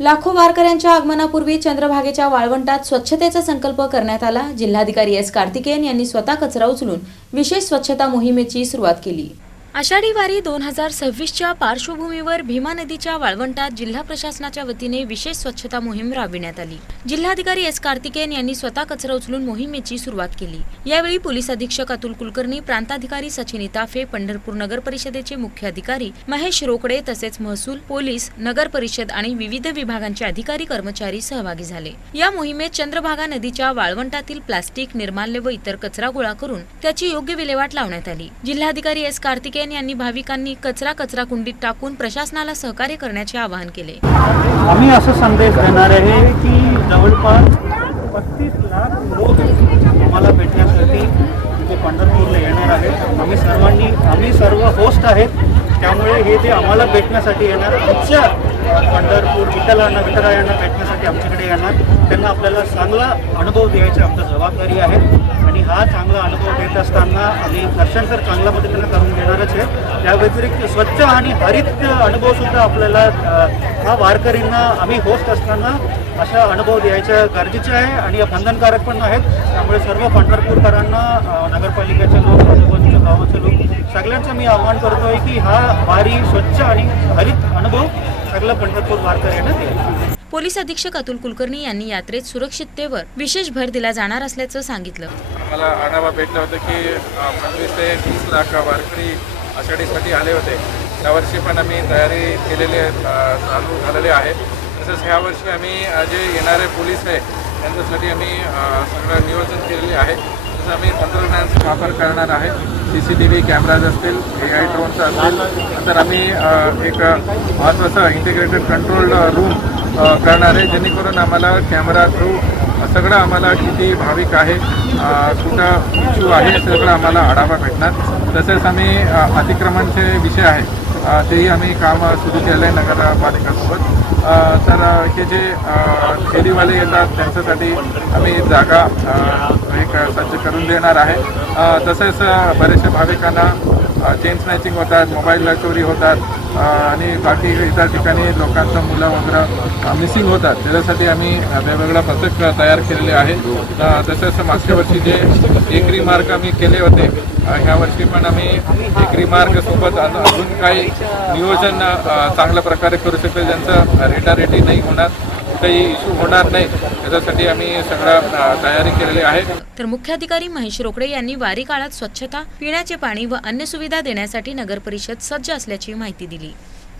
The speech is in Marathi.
लाखो वारकऱ्यांच्या आगमनापूर्वी चंद्रभागेच्या वाळवंटात स्वच्छतेचा संकल्प करण्यात आला। जिल्हाधिकारी एस कार्तिकेयन यांनी स्वतः कचरा उचलून विशेष स्वच्छता मोहिमेची सुरुवात केली। आषाढी वारी 2026च्या पार्श्वभूमीवर भीमा नदीच्या वाळवंटात जिल्हा प्रशासनाच्या वतीने विशेष स्वच्छता मोहीम राबविण्यात आली। जिल्हाधिकारी एस कार्तिकेयन यांनी स्वतः कचरा उचलून मोहिमेची सुरुवात केली। यावेळी पोलीस अधीक्षक अतुल कुलकर्णी, प्रांताधिकारी सचिन इताफे, पंढरपूर नगर परिषदेचे मुख्य अधिकारी महेश रोकडे तसेच महसूल, पोलीस, नगर परिषद आणि विविध विभागांचे अधिकारी कर्मचारी सहभागी झाले। या मोहिमेत चंद्रभागा नदीच्या वाळवंटातील प्लास्टिक, निर्माल्य व इतर कचरा गोळा करून त्याची योग्य विल्हेवाट लावण्यात आली। जिल्हाधिकारी एस कार्तिकेयन यांनी भाविकांनी कचरा कुंडीत टाकून प्रशासनाला सहकार्य करण्याचे आवाहन केले। आम्ही असा संदेश देणार आहे की जवळपास 35 लाख लोक आम्हाला भेटण्यासाठी इथे पंढरपूरला येणार आहेत। आम्ही सर्व होस्ट आहेत, त्यामुळे हे ते आम्हाला भेटण्यासाठी येणार, आमच्या पंढरपूर विठ्ठलांना भेटण्यासाठी आमच्याकडे येणार। त्यांना आपल्याला चांगला अनुभव द्यायची आमची जबाबदारी आहे आणि हा चांगला अनुभव देत असताना आम्ही दर्शन तर चांगल्या पद्धतीने करून देणारच आहे। त्या व्यतिरिक्त स्वच्छ आणि हरित अनुभवसुद्धा आपल्याला हा वारकरींना आम्ही होस्ट असताना असा अनुभव द्यायचा गरजेचे आहे आणि बंधनकारक पण आहेत। त्यामुळे सर्व पंढरपूरकरांना, नगरपालिकेचे लोक, आजूबाजूच्या गावाचे लोक सगळ्यांचं मी आवाहन करतो आहे की हा वारी स्वच्छ आणि हरित अनुभव सगळं पंढरपूर वारकऱ्यांना द्यायचा। पोलीस अधीक्षक अतुल कुलकर्णी यांनी यात्रेत सुरक्षिततेवर विशेष भर दिला जाणार असल्याचं सांगितलं। आम्हाला आढावा भेटला होता की 25 ते 30 लाख वारकरी आषाढीसाठी आले होते। यावर्षी पण आम्ही तयारी केलेली चालू झालेले आहे। तसंच ह्या वर्षी आम्ही जे येणारे पोलीस आहे त्यांच्यासाठी आम्ही सगळं नियोजन केलेले आहे। तसं आम्ही तंत्रज्ञानाचा वापर करणार आहे। CCTV कॅमेराज असतील, AI ड्रोनचा असेल, नंतर आम्ही एक महत्त्वाचं इंटिग्रेटेड कंट्रोल रूम करणार आहे, जेणेकरून आम्हाला कॅमेरा थ्रू सगळं आम्हाला किती भाविक आहे, कुठं इश्यू आहे, सगळं आम्हाला आढावा भेटणार। तसेच आम्ही अतिक्रमणचे विषय आहे तेही आम्ही काम सुरू केलं आहे नगरपालिकासोबत। तर हे जे फेरीवाले येतात त्यांच्यासाठी आम्ही जागा एक सज्ज करून देणार आहे। तसेच बरेचशा भाविकांना चेन स्नॅचिंग होतात, मोबाईल चोरी होतात आणि बाकी इतर ठिकाणी लोकांचं मुलं वगैरे मिसिंग होतात, त्याच्यासाठी आम्ही वेगवेगळा पथक तयार केलेले आहे। तसेच मागच्या वर्षी जे एकरी मार्ग आम्ही केले होते, ह्या वर्षी पण आम्ही एकरी मार्गसोबत अजून काही नियोजन चांगल्या प्रकारे करू शकेल, ज्यांचं रेटारेटी नाही होणार, काही इश्यू होणार नाही, त्याच्यासाठी आम्ही सगळं तयारी केलेली आहे। तर मुख्याधिकारी महेश रोकडे यांनी वारी काळात स्वच्छता, पिण्याचे पाणी व अन्य सुविधा देण्यासाठी नगर परिषद सज्ज असल्याची माहिती दिली।